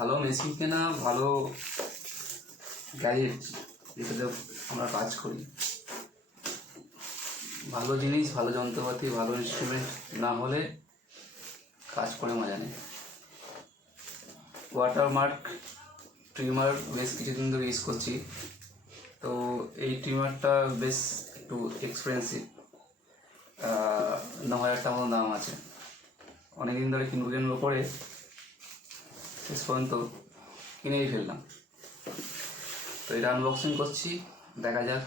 ভালো মেশিন কেনা, ভালো গ্যাজেট যেটাতে আমরা কাজ করি, ভালো জিনিস, ভালো যন্ত্রপাতি, ভালো ইনস্ট্রুমেন্ট না হলে কাজ করে মজা নেই। ওয়াটারমার্ক ট্রিমার বেশ কিছুদিন ধরে ইউজ করছি। তো এই ট্রিমারটা বেশ একটু এক্সপেন্সিভ, 9,000 টাকা মতো দাম আছে। অনেকদিন ধরে কিনবো করে শেষ পর্যন্ত কিনেই ফেললাম। তো এটা আনবক্সিং করছি, দেখা যাক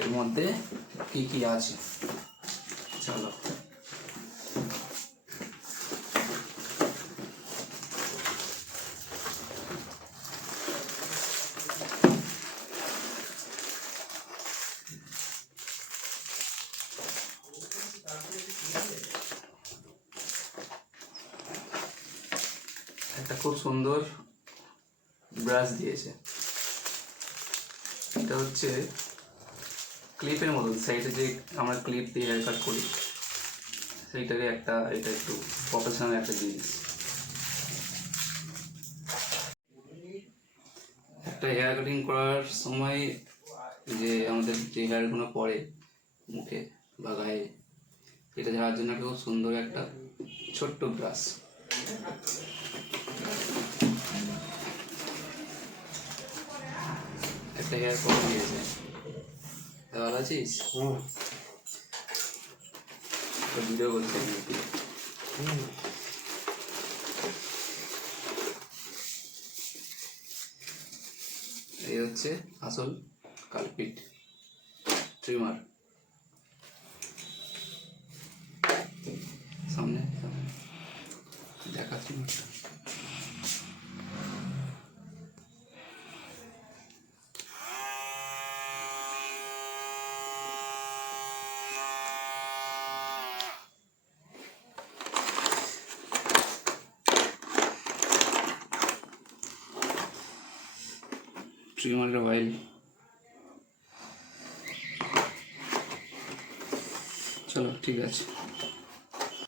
এর মধ্যে কী কী আছে। চলো। একটা খুব সুন্দর ব্রাশ দিয়েছে। এটা হচ্ছে ক্লিপের মতন, সাইডে যে আমরা ক্লিপ দিয়ে হেয়ার কাট করি সেইটাকে এটা একটু প্রফেশনাল একটা জিনিস। একটা হেয়ার কাটিং করার সময় যে আমাদের যে হেয়ারগুলো পড়ে মুখে বা গায়ে, এটা ঝাড়ার জন্য খুব সুন্দর একটা ছোট্ট ব্রাশ। একটা হেয়ার কল দিয়েছে। ভালো আছিস? ভিডিও করছে। এই হচ্ছে আসল কালপিট ট্রিমার। সামনে দেখাচ্ছি। ট্রিমারের অয়েল। চলো ঠিক আছে।